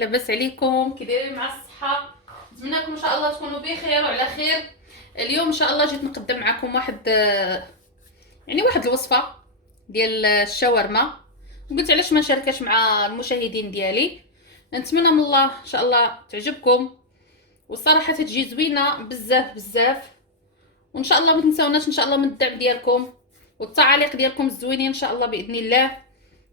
لاباس عليكم؟ كي دايرين مع الصحه؟ نتمنىكم ان شاء الله تكونوا بخير وعلى خير. اليوم ان شاء الله جيت نقدم معكم واحد الوصفه ديال الشاورما، وقلت علاش ما نشاركهاش مع المشاهدين ديالي. نتمنى من الله ان شاء الله تعجبكم، والصراحه تجي زوينه بزاف بزاف. وان شاء الله ما تنساوناش ان شاء الله من الدعم ديالكم والتعاليق ديالكم الزوينين ان شاء الله باذن الله،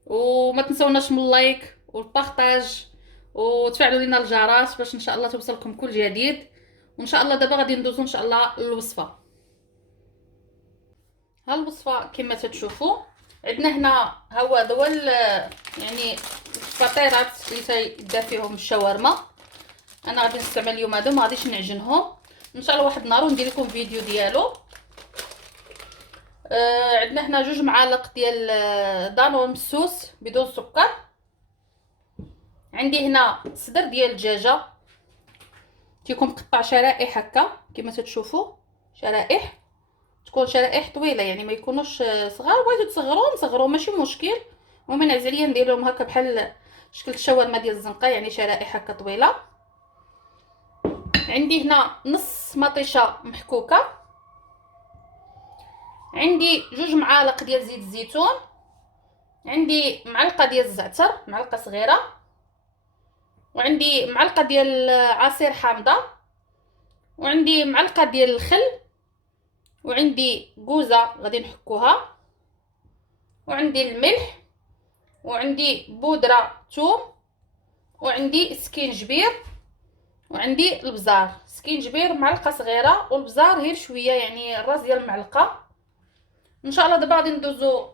وما تنساوناش من اللايك والبارطاج وتفعلوا لنا الجرس باش ان شاء الله توصلكم كل جديد. وان شاء الله دابا غادي ندوزو ان شاء الله للوصفه. ها الوصفه كما تتشوفوا عندنا هنا هو يعني الفطيرات اللي تيدار فيهم الشاورما. انا غادي نستعمل اليوم هادو، ما غاديش نعجنهم. ان شاء الله واحد النهار وندير لكم فيديو ديالو. عندنا هنا 2 معالق ديال دانون مسوس بدون سكر. عندي هنا صدر ديال الدجاجه تيكون مقطع شرائح هكا كما تتشوفوا، شرائح تكون شرائح طويله، يعني ما يكونوش صغار. بغيتو تصغروهم صغروا ماشي مشكل. المهم انا عز عليا ندير لهم هكا بحال شكل الشاورما ديال الزنقه، يعني شرائح هكا طويله. عندي هنا نص مطيشه محكوكه. عندي 2 معالق ديال زيت الزيتون. عندي معلقه ديال الزعتر، معلقه صغيره. وعندي معلقه ديال عصير حامضه. وعندي معلقه ديال الخل. وعندي كوزه غادي نحكوها. وعندي الملح. وعندي بودره ثوم. وعندي سكينجبير. وعندي البزار، سكينجبير معلقه صغيره والبزار غير شويه، يعني الراس ديال المعلقه. ان شاء الله دابا غادي ندوزو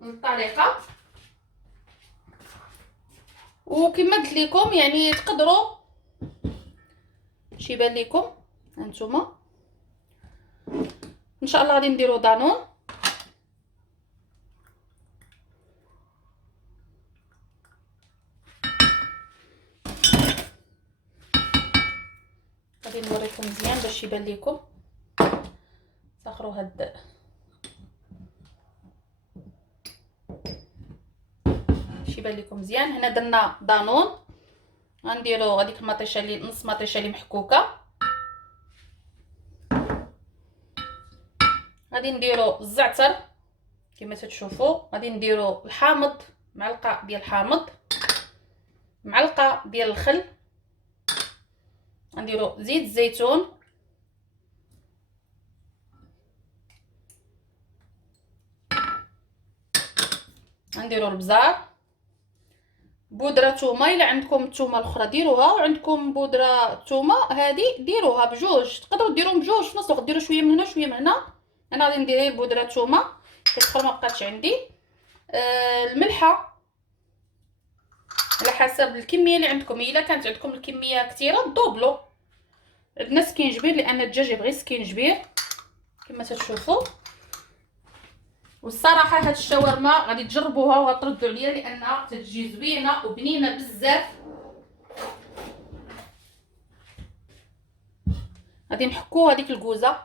للطريقه. وكما قلت لكم يعني تقدروا شي يبان لكم هانتوما ان شاء الله غادي نديرو دانون. غادي نوريكم مزيان باش يبان لكم. سخروا هاد باش يبان لكم مزيان. هنا درنا دانون، غنديرو هذيك المطيشه اللي نص مطيشه اللي محكوكه. غادي نديرو الزعتر كما تتشوفوا. غادي نديرو الحامض، معلقه ديال الحامض، معلقه ديال الخل. غنديرو زيت الزيتون. غنديرو البزار، بودره ثومه الا عندكم الثومه الاخرى ديروها، وعندكم بودره ثومه هذه ديروها بجوج. تقدروا ديروهم بجوج في نفس الوقت، ديروا شويه من هنا شويه من هنا. انا غادي ندير بودره ثومه حيت الاخرى ما بقاتش عندي. الملحه على حسب الكميه اللي عندكم، الا كانت عندكم الكميه كثيره دوبلو. عندنا سكينجبير لان الدجاج يبغي سكينجبير كما تشوفوا. والصراحه هاد الشاورما غادي تجربوها وغتردوا عليا لانها تتجي زوينه وبنينه بزاف. غادي نحكو هذيك الكوزه.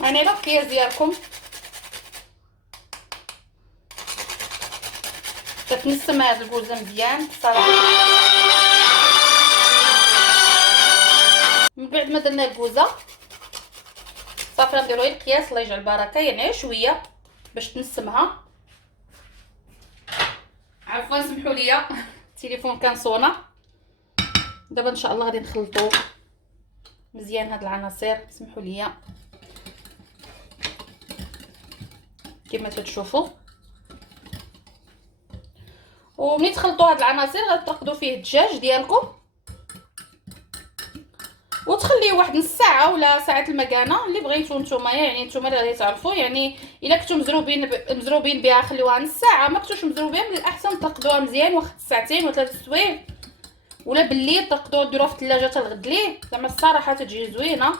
يعني على القياس ديالكم كتنسم هاد الكوزه مزيان الصراحه. من بعد ما درنا الكوزه صافي نديرو غير القياس، الله يجعل البركه، يعني شويه باش تنسمها. عفوا سمحوا لي التليفون كان صونه. دابا ان شاء الله غادي نخلطو مزيان هاد العناصر. سمحوا لي كما تشوفوا. وملي تخلطوا هاد العناصر غترقدوا فيه الدجاج ديالكم وتخليه واحد نص ساعه ولا ساعه المكانه اللي بغيتو نتوما. يعني نتوما اللي غادي تعرفوا، يعني الا كنتو مزروبين بها خليوها نص ساعه. ما كنتوش مزروبين من الاحسن ترقدوها مزيان واحد ساعتين ولا 3 سوايع، ولا بالليل ترقدوها ديروها في الثلاجه حتى الغد ليه. زعما الصراحه تجي زوينه.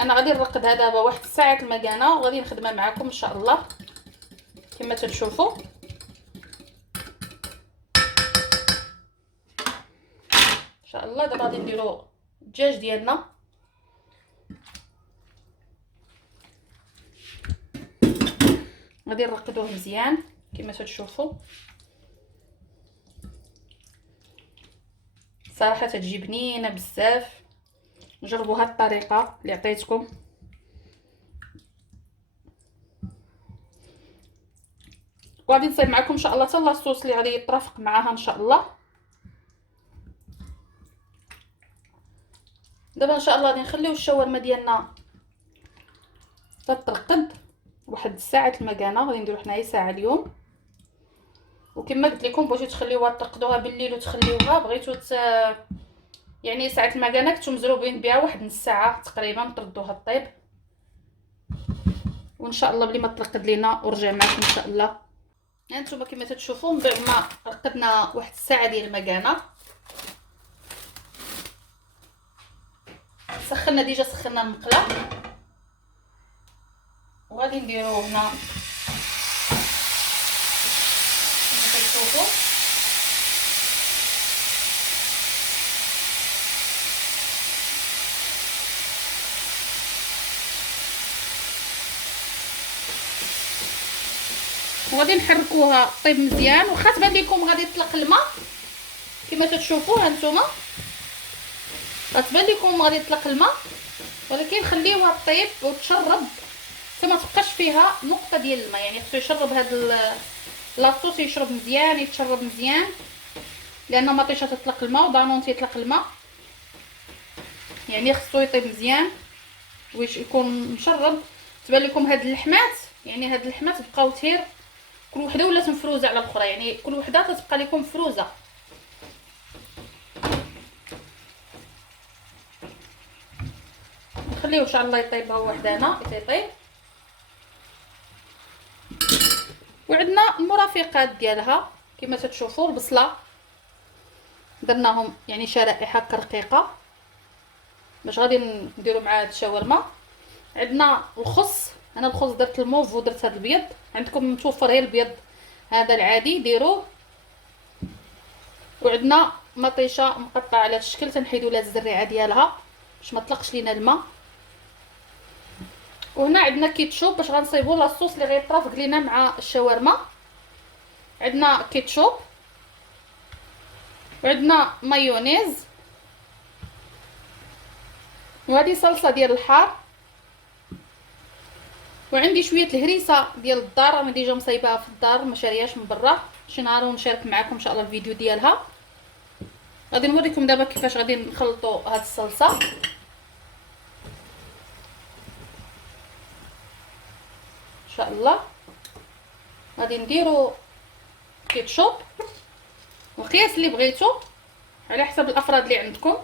انا غادي نرقدها دابا واحد ساعه المكانه وغادي نخدمها معكم ان شاء الله كما تشوفوا. ان شاء الله دابا غادي نديرو الدجاج ديالنا. غادي نرقدوه مزيان كما تشوفوا. صراحه تجي بنينه بزاف، جربوا هاد الطريقه اللي عطيتكم. وغادي نصايب معكم ان شاء الله حتى لاصوص اللي غادي يترافق معاها ان شاء الله. دابا ان شاء الله غادي نخليو الشاورما ديالنا تترقد واحد الساعه المكانه، غادي نديرو حنايا ساعه اليوم. وكما قلت لكم بغيتو تخليوها ترقدوها بالليل وتخليوها، بغيتو يعني ساعه المكانه كنتو مزروبين بها واحد نص ساعه تقريبا تردوها طيب. وان شاء الله بلي ما ترقد لينا ورجع معكم ان شاء الله. هانتوما كما تشوفوا من بعد ما رقدنا واحد الساعه ديال المكانه، سخنا ديجا سخنا المقله، وغادي نديرو هنا كتشوفوا وغادي نحركوها طيب مزيان. واخا تبان لكم غادي يطلق الماء كما تشوفوا هانتوما، غتبان لكم غادي يطلق الماء، ولكن خليوها طيب وتشرب حتى ما تبقاش فيها نقطه ديال الماء. يعني خصو يشرب هذا لاصوص، يشرب مزيان يتشرب مزيان، لان مطيشه تطلق الماء وضانون تيطلق الماء. يعني خصو يطيب مزيان واش يكون مشرب. تبان لكم هاد اللحمات، يعني هاد اللحمات بقاو تير كل وحده ولات مفروزه على الاخرى، يعني كل وحده تتبقى لكم مفروزه. نخليوه ان شاء الله يطيب هو وحدنا يطيب. وعندنا المرافقات ديالها كما تشوفوا، البصله درناهم يعني شرائح رقيقه باش غادي نديرو مع هاد الشاورما. عندنا الخص، انا الخص درت الموف ودرت هذا البيض، عندكم متوفر غير البيض هذا العادي ديروه. وعندنا مطيشه مقطعه على الشكل تنحيدوا لها الزريعه ديالها باش ما تطلقش لينا الماء. وهنا عندنا كيتشوب باش غنصيبوا لاصوص اللي غيترافق لينا مع الشاورما. عندنا كيتشوب وعندنا مايونيز، وهذه صلصه ديال الحار، وعندي شويه الهريسه ديال الدار انا ديجا مصايباها في الدار ما شارياش من برا، شي نهار ونشارك معكم ان شاء الله الفيديو ديالها. غادي نوريكم دابا كيفاش غادي نخلطوا هاد الصلصه. ان شاء الله غادي نديروا كيتشوب والقياس اللي بغيتو على حسب الافراد اللي عندكم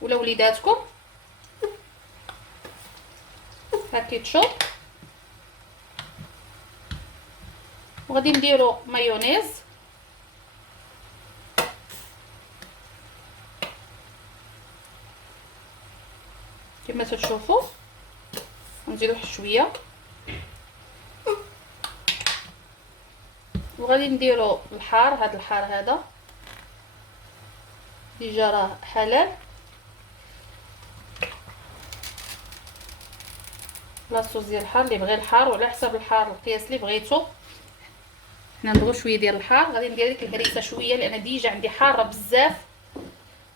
ولا وليداتكم. ها كيتشوب، وغادي نديروا مايونيز، كما تشوفوا نزيدو واحد شويه، وغادي نديروا الحار. هذا الحار هذا ديجا راه حلال، لاصوص ديال الحار اللي بغى الحار وعلى حسب الحار القياس اللي بغيتو. حنا نبغيو شويه ديال الحار، غادي ندير ديك الهريسه شويه لان ديجا عندي حاره بزاف،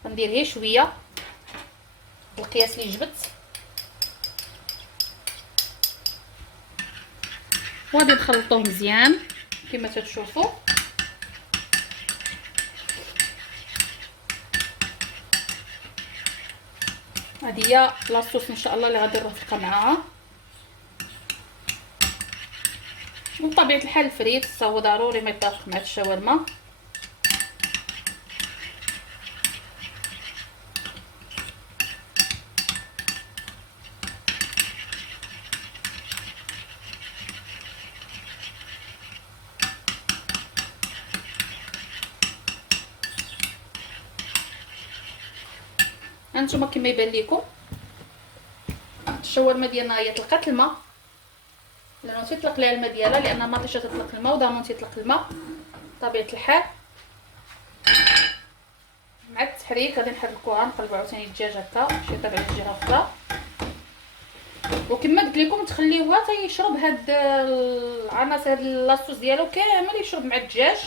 غندير غير شويه القياس اللي جبت. وغادي نخلطوه مزيان كما تشوفوا. هذه هي لاصوص ان شاء الله اللي غادي نرافقها معاها. وبطبيعه الحال الفريت هو ضروري ما يتفق مع الشاورما. هانتوما كما يبان لكم الشاورما ديالنا هي طلقات الماء، لانه تيطلق لها الماء ديالها لان المطيشه تطلق الماء وضامن تيطلق الماء بطبيعه الحال. مع التحريك غادي نحركوها نقلبوا عاوتاني الدجاج هكا شي طيب على الجهه الاخرى. وكما قلت لكم تخليوها تيشرب هاد العناصر لاصوص ديالو كامل، يشرب مع الدجاج،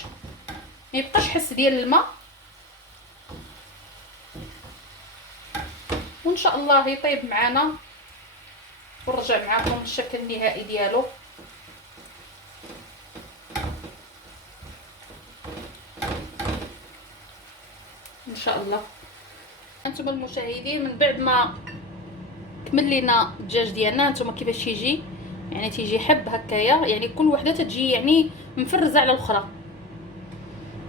ما يبقاش حس ديال الماء، وان شاء الله يطيب معنا ونرجع معكم الشكل النهائي ديالو. ان شاء الله. انتم المشاهدين من بعد ما كمل لينا الدجاج ديالنا، انتم كيفاش يجي، يعني تيجي حب هكايا، يعني كل وحده تتجي يعني مفرزه على الاخرى،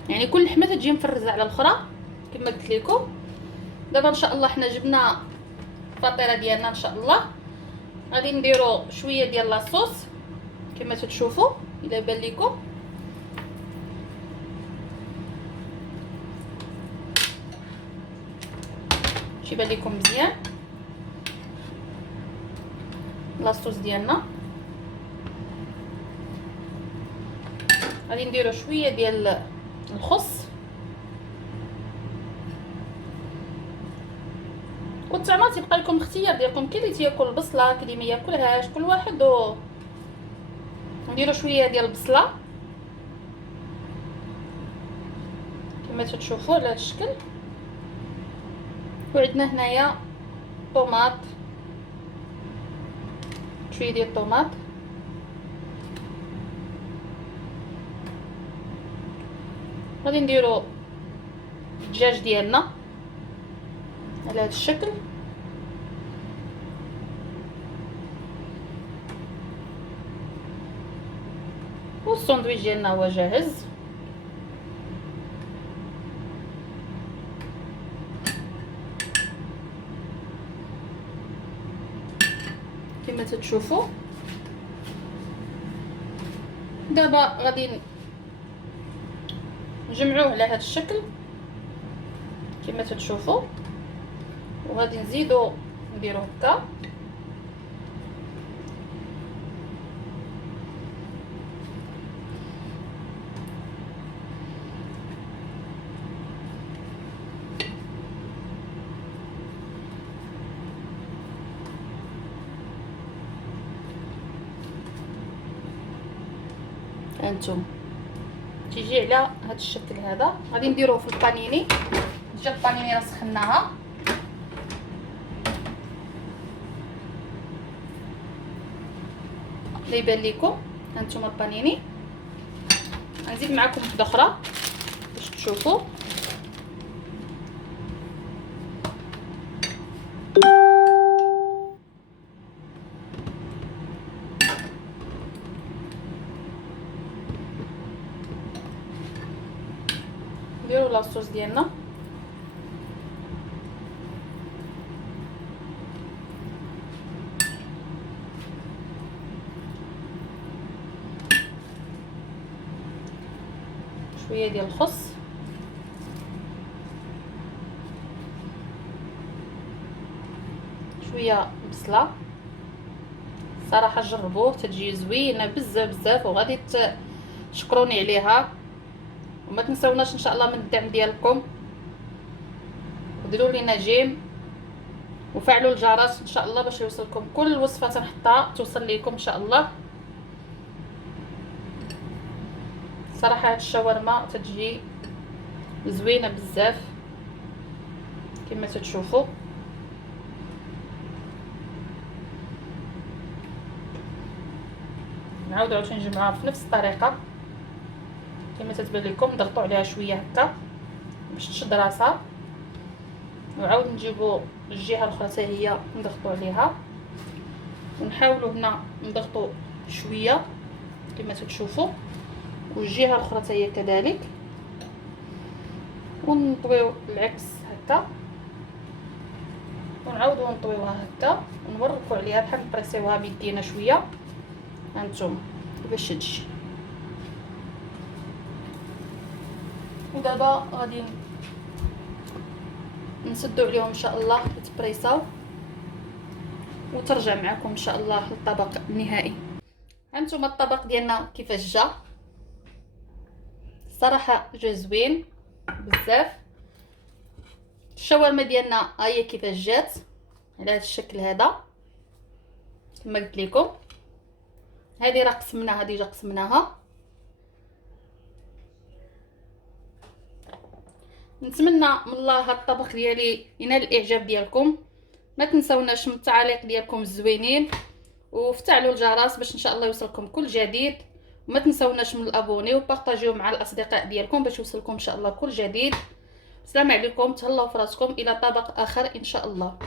يعني كل لحمه تجي مفرزه على الاخرى كما قلت لكم. دابا ان شاء الله حنا جبنا الفطيره ديالنا، ان شاء الله غادي نديرو شويه ديال لاصوص كما تشوفوا الا بان لكم. يبان لكم مزيان لاصوص ديالنا. غادي نديرو شويه ديال الخس، والطعمه تيبقى لكم الاختيار ديالكم، كاين اللي تياكل البصله، كاين اللي ما ياكلهاش، كل واحد نديرو شويه ديال البصله كما تشوفوا على هذا الشكل. وعندنا هنايا طوماط، شويه ديال الطوماط، غادي نديرو الدجاج ديالنا على هذا الشكل. والساندويتش ديالنا هو جاهز. كما تشوفوا دابا غادي نجمعوه على هذا الشكل كما تشوفوا، وغادي نزيدو نديرو هكا. هانتم تيجي على هذا الشكل هذا. غادي نديروه في البانيني، جا البانيني راه سخناها، لا يبان لكم. هانتوما البانيني. غنزيد معكم وحده اخرى باش تشوفوا. نديرو لاصوص ديالنا، شويه ديال الخس، شويه بصله. صراحه جربوه تتجي زوينه بزاف بزاف، وغادي تشكروني عليها. وما تنساوناش ان شاء الله من الدعم ديالكم، وديروا لينا جيم وفعلوا الجرس ان شاء الله باش يوصلكم كل وصفه تنحطها توصل لكم ان شاء الله. صراحه هاد الشاورما تتجي زوينه بزاف كما تشوفوا. نعاودو عاوتاني نجمعوها في نفس الطريقه كما تتبان لكم. نضغطوا عليها شويه هكا باش تشد راسها، وعاود نجيبوا الجهه الاخرى حتى هي نضغطوا عليها، ونحاولوا هنا نضغطوا شويه كما تشوفوا، والجهه الاخرى حتى هي كذلك، ونطويو العكس هكا، ونعاودوا نطويوها هكا ونورقوا عليها بحال نبريسيوها بيدينا شويه. هانتوما كيفاش تجي. ودابا غادي نسدو عليهم ان شاء الله يتبريساو، وترجع معكم ان شاء الله للطبق النهائي. هانتوما الطبق ديالنا كيفاش جا، صراحه جا زوين بزاف. الشاورما ديالنا ها هي كيفاش جات على هذا الشكل هذا. كما قلت لكم. هذه راه قسمناها، ديجا قسمناها. نتمنى من الله هذا الطبق ديالي ينال الاعجاب ديالكم. ما تنساوناش من التعاليق ديالكم الزوينين، وفتحوا الجرس باش ان شاء الله يوصلكم كل جديد. وما تنساوناش من الابوني وبارطاجيو مع الاصدقاء ديالكم باش يوصلكم ان شاء الله كل جديد. السلام عليكم، تهلاو في راسكم، الى طبق اخر ان شاء الله.